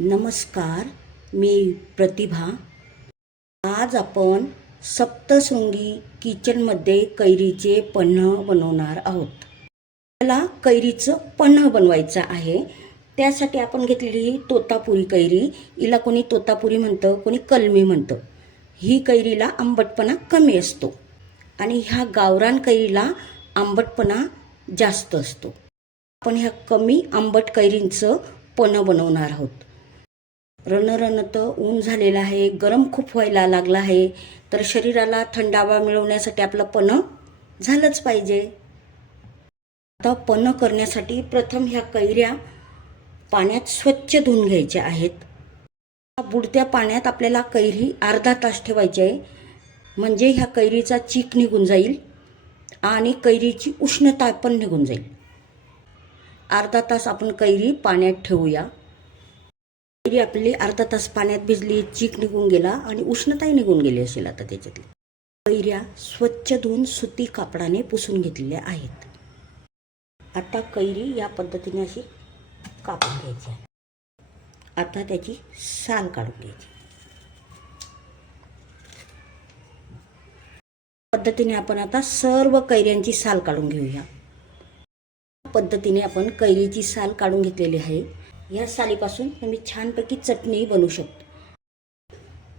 नमस्कार, मी प्रतिभा. आज आपण सप्तशृंगी किचनमध्ये कैरीचे पन्ह बनवणार आहोत. मला कैरीचं पन्ह बनवायचं आहे. त्यासाठी आपण घेतलेली ही तोतापुरी कैरी, हिला कोणी तोतापुरी म्हणतं, कोणी कलमी म्हणतं. ही कैरीला आंबटपणा कमी असतो आणि ह्या गावरान कैरीला आंबटपणा जास्त असतो. आपण ह्या कमी आंबट कैरींचं पन्ह बनवणार आहोत. रणरणत ऊन झालेलं आहे, गरम खूप व्हायला लागला आहे, तर शरीराला थंडावा मिळवण्यासाठी आपलं पन्ह झालंच पाहिजे. आता पन्ह करण्यासाठी प्रथम ह्या कैऱ्या पाण्यात स्वच्छ धुवून घ्यायच्या आहेत. बुडत्या पाण्यात आपल्याला कैरी अर्धा तास ठेवायची आहे, म्हणजे ह्या कैरीचा चीक निघून जाईल आणि कैरीची उष्णता पण निघून जाईल. अर्धा तास आपण कैरी पाण्यात ठेवूया. कैरी आपली अर्धा तास पाण्यात भिजली, चीक निघून गेला आणि उष्णताही निघून गेली असेल. आता त्याच्यातली कैऱ्या स्वच्छ धुवून सुती कापडाने पुसून घेतलेल्या आहेत. आता कैरी या पद्धतीने अशी कापून घ्यायची आहे. आता त्याची साल काढून घ्यायची. पद्धतीने आपण आता सर्व कैऱ्यांची साल काढून घेऊया. पद्धतीने आपण कैरीची साल काढून घेतलेली आहे. या सालीपासून तुम्ही छानपैकी चटणी बनवू शकता.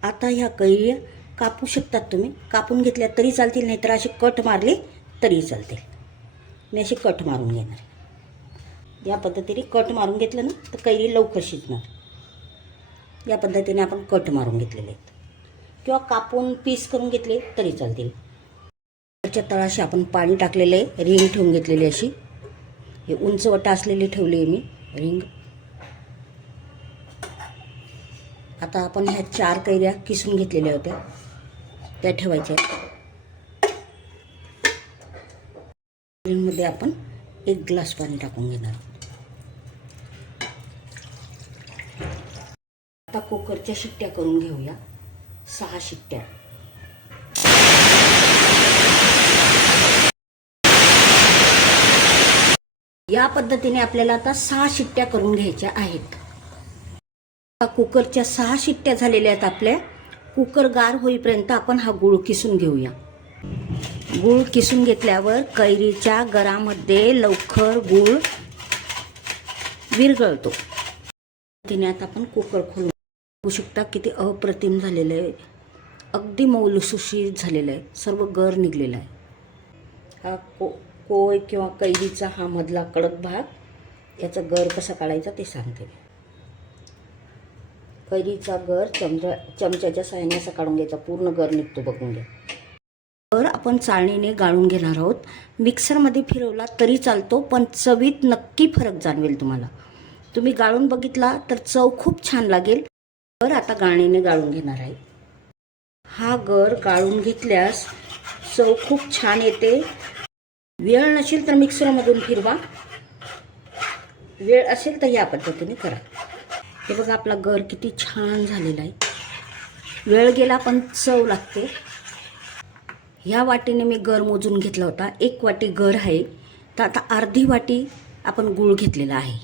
आता ह्या कैरी कापू शकतात. तुम्ही कापून घेतल्या तरी चालतील, नाहीतर असे कट मारले तरी चालतील. मी असे कट मारून घेणार. या पद्धतीने कट मारून घेतलं ना तर कैरी लवकर शिजणार. या पद्धतीने आपण कट मारून घेतलेले आहेत, किंवा कापून पीस करून घेतले तरी चालतील. त्याच्या तळाशी आपण पाणी टाकलेलं आहे. रिंग ठेवून घेतलेली अशी, हे उंचवटा असलेली ठेवली आहे मी रिंग. आता आपण ह्या 4 कैऱ्या किसून घेतलेल्या होत्या त्या ठेवायच्या. मध्ये आपण 1 ग्लास पाणी टाकून घेणार. आता कुकरच्या शिट्ट्या करून घेऊया. 6 शिट्ट्या. या पद्धतीने आपल्याला आता 6 शिट्ट्या करून घ्यायच्या आहेत. कुकरच्या 6 शिट्ट्या झालेल्या आहेत आपल्या. कुकर गार होईपर्यंत आपण हा गूळ किसून घेऊया. गूळ किसून घेतल्यावर कैरीच्या गरामध्ये लवकर गूळ विरघळतो. तिने आता आपण कुकर खोलून बघू शकता किती अप्रतिम झालेलं आहे. अगदी मऊ लुसलुशीत झालेलं आहे. सर्व गर निघलेला आहे. हा कोय किंवा कैरीचा हा मधला कडक भाग, याचा गर कसा काढायचा ते सांगते. कैरीचा गर चमच्याच्या साहाय्याने असा काढून घ्यायचा. पूर्ण गर निघतो, बघून घ्या. गर आपण चाळणीने गाळून घेणार आहोत. मिक्सरमध्ये फिरवला तरी चालतो, पण चवीत नक्की फरक जाणवेल तुम्हाला. तुम्ही गाळून बघितला तर चव खूप छान लागेल. गर आता गाळणीने गाळून घेणार आहे. हा गर गाळून घेतल्यास चव खूप छान येते. वेळ नसेल तर मिक्सरमधून फिरवा, वेळ असेल तर या पद्धतीने करा. हे बघा आपला गर किती छान झालेला आहे. वेळ गेला पण चव लागते. ह्या वाटीने मी गर मोजून घेतला होता. 1 वाटी गर आहे, तर आता अर्धी वाटी आपण गूळ घेतलेला आहे.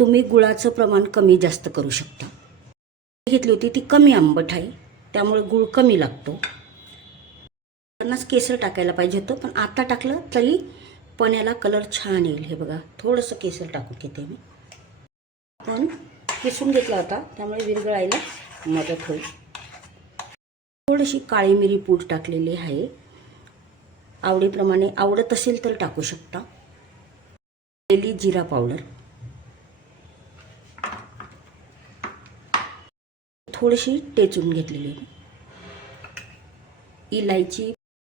तुम्ही गुळाचं प्रमाण कमी जास्त करू शकता. घेतली होती ती कमी आंबट आहे, त्यामुळे गूळ कमी लागतो. त्यांनाच केसर टाकायला पाहिजे होतं, पण आता टाकलं तरी पण्याला कलर छान येईल. हे बघा थोडंसं केसर टाकून घेते मी. आपण किसून घेतला होता त्यामुळे विरघळायला मदत होईल. थोडीशी काळी मिरी पूड टाकलेली आहे. आवडीप्रमाणे, आवडत असेल तर टाकू शकता. जिरा पावडर, थोडीशी टेचून घेतलेली इलायची.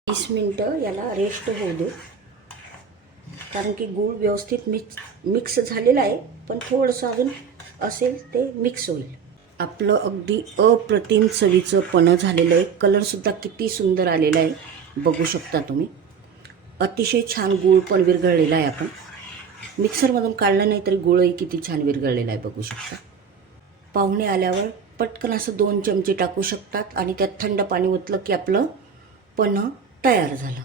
20 मिनटं याला रेस्ट होऊ दे, कारण की गूळ व्यवस्थित मिक्स झालेला आहे, पण थोडंसं अजून असेल ते मिक्स होईल. आपलं अगदी अप्रतिम चवीचं पन्ह झालेलं आहे. कलरसुद्धा किती सुंदर आलेला आहे, बघू शकता तुम्ही. अतिशय छान गूळ पण विरघळलेला आहे. आपण मिक्सरमधून काढलं नाही तरी गूळही किती छान विरघळलेला आहे, बघू शकता. पाहुणे आल्यावर पटकन असं 2 चमचे टाकू शकतात आणि त्यात थंड पाणी ओतलं की आपलं पन्ह तयार झालं.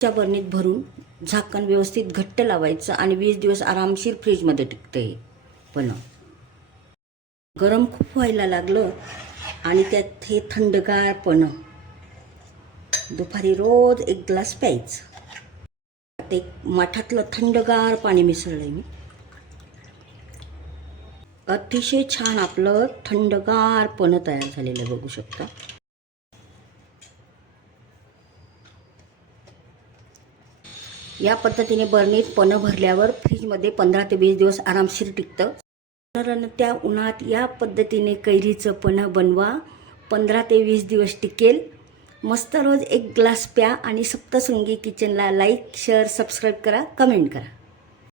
च्या बरणीत भरून झाकण व्यवस्थित घट्ट लावायचं आणि 20 दिवस आरामशीर फ्रीजमध्ये टिकतं हे पन्ह. गरम खूप व्हायला लागलं आणि त्यात हे थंडगारपणं. दुपारी रोज एक ग्लास प्यायचं. ते माठातलं थंडगार पाणी मिसळलंय मी. अतिशय छान आपलं थंडगारपणं तयार झालेलं आहे, बघू शकता. या पद्धतीने बरणीत पणं भरल्यावर फ्रीजमध्ये 15 ते 20 दिवस आरामशीर टिकतं. त्या उन्हात या पद्धतीने कैरीचं पन्हं बनवा. 15 ते 20 दिवस टिकेल. मस्त रोज एक ग्लास प्या आणि सप्तशृंगी किचनला लाईक, शेअर, सबस्क्राईब करा, कमेंट करा.